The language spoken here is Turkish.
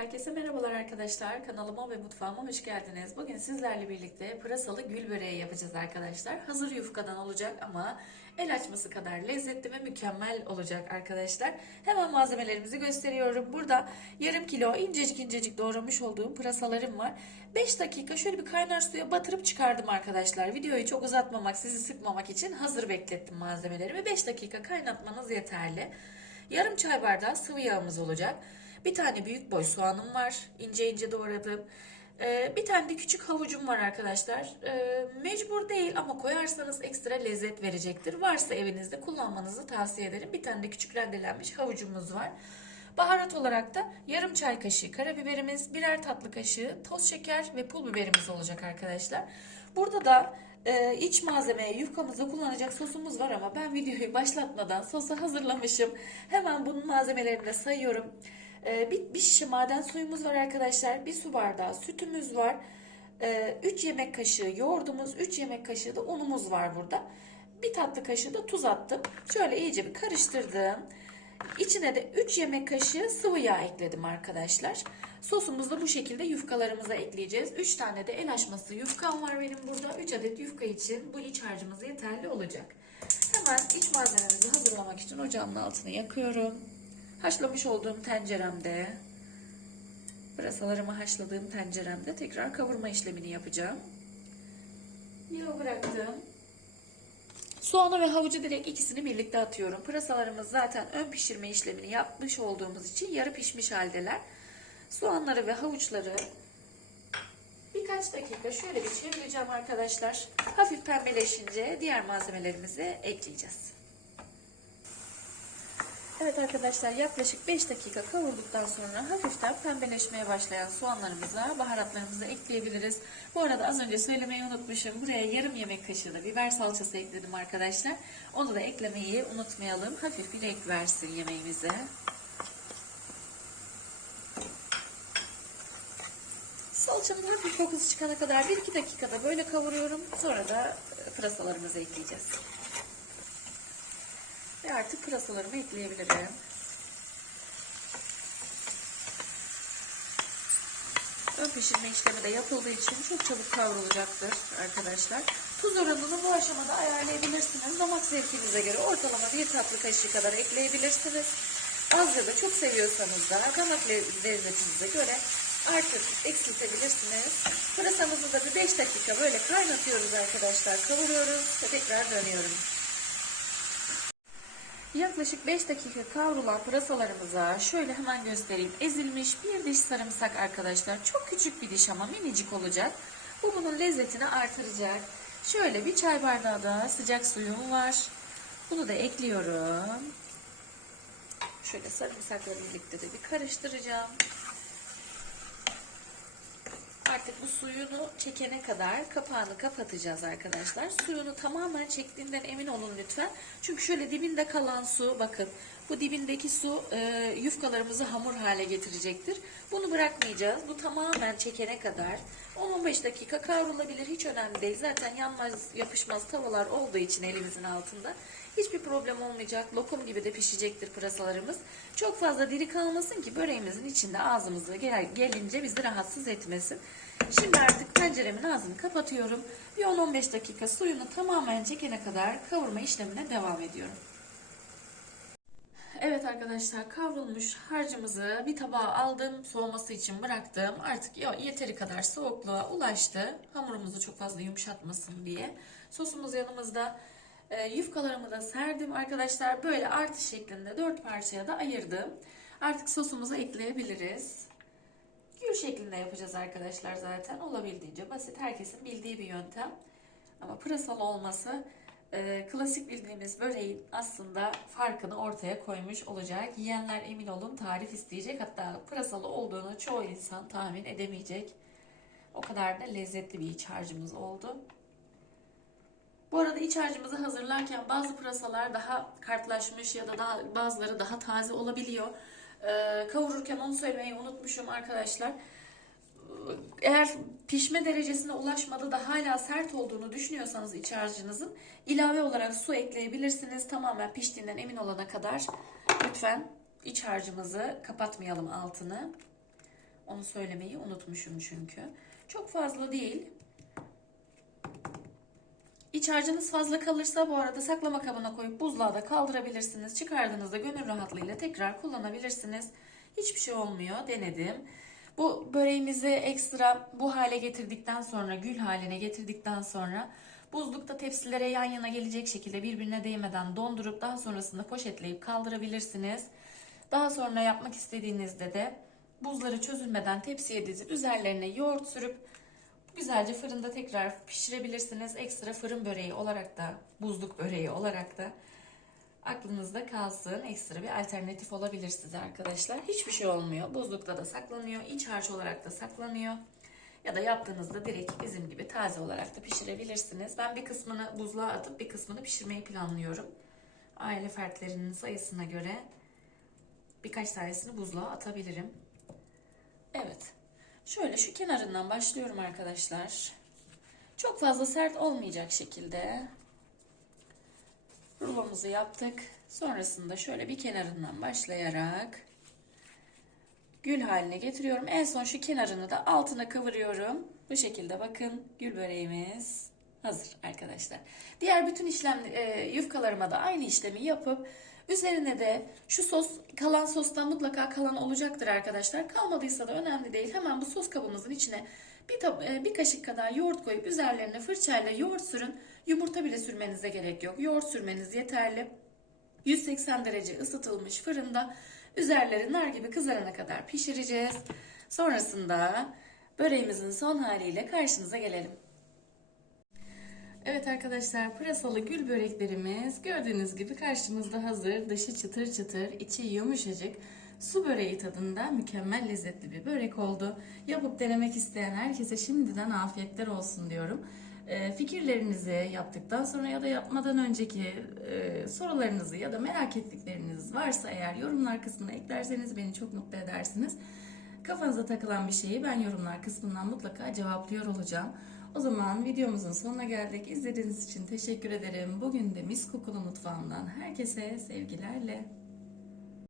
Herkese merhabalar arkadaşlar. Kanalıma ve mutfağıma hoş geldiniz. Bugün sizlerle birlikte pırasalı gül böreği yapacağız arkadaşlar. Hazır yufkadan olacak ama el açması kadar lezzetli ve mükemmel olacak arkadaşlar. Hemen malzemelerimizi gösteriyorum. Burada yarım kilo incecik incecik doğramış olduğum pırasalarım var. 5 dakika şöyle bir kaynar suya batırıp çıkardım arkadaşlar. Videoyu çok uzatmamak, sizi sıkmamak için hazır beklettim malzemelerimi. 5 dakika kaynatmanız yeterli. Yarım çay bardağı sıvı yağımız olacak. Bir tane büyük boy soğanım var. ince ince doğradım. Ee, bir tane de küçük havucum var arkadaşlar. Ee, mecbur değil ama koyarsanız ekstra lezzet verecektir. Varsa evinizde kullanmanızı tavsiye ederim. Bir tane de küçük rendelenmiş havucumuz var. Baharat olarak da yarım çay kaşığı karabiberimiz, birer tatlı kaşığı toz şeker ve pul biberimiz olacak arkadaşlar. Burada da e, iç malzemeye yufkamızda kullanacak sosumuz var ama ben videoyu başlatmadan sosu hazırlamışım. Hemen bunun malzemelerini de sayıyorum. E, bir, bir şişe maden suyumuz var arkadaşlar. Bir su bardağı sütümüz var. 3 yemek kaşığı yoğurdumuz, 3 yemek kaşığı da unumuz var burada. Bir tatlı kaşığı da tuz attım. Şöyle iyice bir karıştırdım. İçine de 3 yemek kaşığı sıvı yağ ekledim arkadaşlar. Sosumuzu da bu şekilde yufkalarımıza ekleyeceğiz. 3 tane de el açması yufkam var benim burada. 3 adet yufka için bu iç harcımız yeterli olacak. Hemen iç malzememizi hazırlamak için ocağımın altını yakıyorum. Haşlamış olduğum tenceremde, pırasalarımı haşladığım tenceremde tekrar kavurma işlemini yapacağım. Yağı bıraktım. Soğanı ve havucu direkt ikisini birlikte atıyorum. Pırasalarımız zaten ön pişirme işlemini yapmış olduğumuz için yarı pişmiş haldeler. Soğanları ve havuçları birkaç dakika şöyle bir çevireceğim arkadaşlar. Hafif pembeleşince diğer malzemelerimizi ekleyeceğiz. Evet arkadaşlar yaklaşık 5 dakika kavurduktan sonra hafiften pembeleşmeye başlayan soğanlarımıza baharatlarımızı ekleyebiliriz. Bu arada az önce söylemeyi unutmuşum. Buraya yarım yemek kaşığı da biber salçası ekledim arkadaşlar. Onu da eklemeyi unutmayalım. Hafif bir renk versin yemeğimize. Salçamın hafif kokusu çıkana kadar 1-2 dakikada böyle kavuruyorum. Sonra da pırasalarımızı ekleyeceğiz. Ve artık pırasalarımı ekleyebilirim. Ön pişirme işlemi de yapıldığı için çok çabuk kavrulacaktır arkadaşlar. Tuz oranını bu aşamada ayarlayabilirsiniz. Damak zevkinize göre ortalama bir tatlı kaşığı kadar ekleyebilirsiniz. Az ya da çok seviyorsanız da damak lezzetinize göre artık eksiltebilirsiniz. Pırasamızı da bir 5 dakika böyle kaynatıyoruz arkadaşlar. Kavuruyoruz ve tekrar dönüyorum. Yaklaşık 5 dakika kavrulan pırasalarımıza şöyle hemen göstereyim. Ezilmiş bir diş sarımsak arkadaşlar. Çok küçük bir diş ama minicik olacak. Bu bunun lezzetini artıracak. Şöyle bir çay bardağı da sıcak suyum var. Bunu da ekliyorum. Şöyle sarımsakla birlikte de bir karıştıracağım. Artık bu suyunu çekene kadar kapağını kapatacağız arkadaşlar. Suyunu tamamen çektiğinden emin olun lütfen. Çünkü şöyle dibinde kalan su bakın. Bu dibindeki su e, yufkalarımızı hamur hale getirecektir. Bunu bırakmayacağız. Bu tamamen çekene kadar 10-15 dakika kavrulabilir. Hiç önemli değil. Zaten yanmaz yapışmaz tavalar olduğu için elimizin altında. Hiçbir problem olmayacak. Lokum gibi de pişecektir pırasalarımız. Çok fazla diri kalmasın ki böreğimizin içinde ağzımıza gel gelince bizi rahatsız etmesin. Şimdi artık tenceremin ağzını kapatıyorum. Bir 10-15 dakika suyunu tamamen çekene kadar kavurma işlemine devam ediyorum. Evet arkadaşlar kavrulmuş harcımızı bir tabağa aldım. Soğuması için bıraktım. Artık yeteri kadar soğukluğa ulaştı. Hamurumuzu çok fazla yumuşatmasın diye. Sosumuz yanımızda. E, yufkalarımı da serdim arkadaşlar. Böyle artı şeklinde dört parçaya da ayırdım. Artık sosumuzu ekleyebiliriz. Gül şeklinde yapacağız arkadaşlar zaten. Olabildiğince basit. Herkesin bildiği bir yöntem. Ama pırasalı olması e, klasik bildiğimiz böreğin aslında farkını ortaya koymuş olacak. Yiyenler emin olun tarif isteyecek. Hatta pırasalı olduğunu çoğu insan tahmin edemeyecek. O kadar da lezzetli bir iç harcımız oldu. Bu arada iç harcımızı hazırlarken bazı pırasalar daha kartlaşmış ya da daha, bazıları daha taze olabiliyor. Ee, kavururken onu söylemeyi unutmuşum arkadaşlar. Eğer pişme derecesine ulaşmadı da hala sert olduğunu düşünüyorsanız iç harcınızın ilave olarak su ekleyebilirsiniz. Tamamen piştiğinden emin olana kadar lütfen iç harcımızı kapatmayalım altını. Onu söylemeyi unutmuşum çünkü. Çok fazla değil. İç harcınız fazla kalırsa bu arada saklama kabına koyup buzluğa da kaldırabilirsiniz. Çıkardığınızda gönül rahatlığıyla tekrar kullanabilirsiniz. Hiçbir şey olmuyor. Denedim. Bu böreğimizi ekstra bu hale getirdikten sonra, gül haline getirdikten sonra buzlukta tepsilere yan yana gelecek şekilde birbirine değmeden dondurup daha sonrasında poşetleyip kaldırabilirsiniz. Daha sonra yapmak istediğinizde de buzları çözülmeden tepsiye dizip üzerlerine yoğurt sürüp güzelce fırında tekrar pişirebilirsiniz. Ekstra fırın böreği olarak da, buzluk böreği olarak da aklınızda kalsın. Ekstra bir alternatif olabilir size arkadaşlar. Hiçbir şey olmuyor. Buzlukta da saklanıyor. iç harç olarak da saklanıyor. Ya da yaptığınızda direkt bizim gibi taze olarak da pişirebilirsiniz. Ben bir kısmını buzluğa atıp bir kısmını pişirmeyi planlıyorum. Aile fertlerinin sayısına göre birkaç tanesini buzluğa atabilirim. Evet. Şöyle şu kenarından başlıyorum arkadaşlar. Çok fazla sert olmayacak şekilde rulomuzu yaptık. Sonrasında şöyle bir kenarından başlayarak gül haline getiriyorum. En son şu kenarını da altına kıvırıyorum. Bu şekilde bakın gül böreğimiz hazır arkadaşlar. Diğer bütün işlem e, yufkalarıma da aynı işlemi yapıp üzerine de şu sos kalan sostan mutlaka kalan olacaktır arkadaşlar. Kalmadıysa da önemli değil. Hemen bu sos kabımızın içine bir, tab- e, bir kaşık kadar yoğurt koyup üzerlerine fırçayla yoğurt sürün. Yumurta bile sürmenize gerek yok. Yoğurt sürmeniz yeterli. 180 derece ısıtılmış fırında üzerleri nar gibi kızarana kadar pişireceğiz. Sonrasında böreğimizin son haliyle karşınıza gelelim. Evet arkadaşlar pırasalı gül böreklerimiz gördüğünüz gibi karşımızda hazır. Dışı çıtır çıtır, içi yumuşacık. Su böreği tadında mükemmel lezzetli bir börek oldu. Yapıp denemek isteyen herkese şimdiden afiyetler olsun diyorum. Ee, Fikirlerinizi yaptıktan sonra ya da yapmadan önceki e, sorularınızı ya da merak ettikleriniz varsa eğer yorumlar kısmına eklerseniz beni çok mutlu edersiniz. Kafanıza takılan bir şeyi ben yorumlar kısmından mutlaka cevaplıyor olacağım. O zaman videomuzun sonuna geldik. İzlediğiniz için teşekkür ederim. Bugün de mis kokulu mutfağımdan herkese sevgilerle.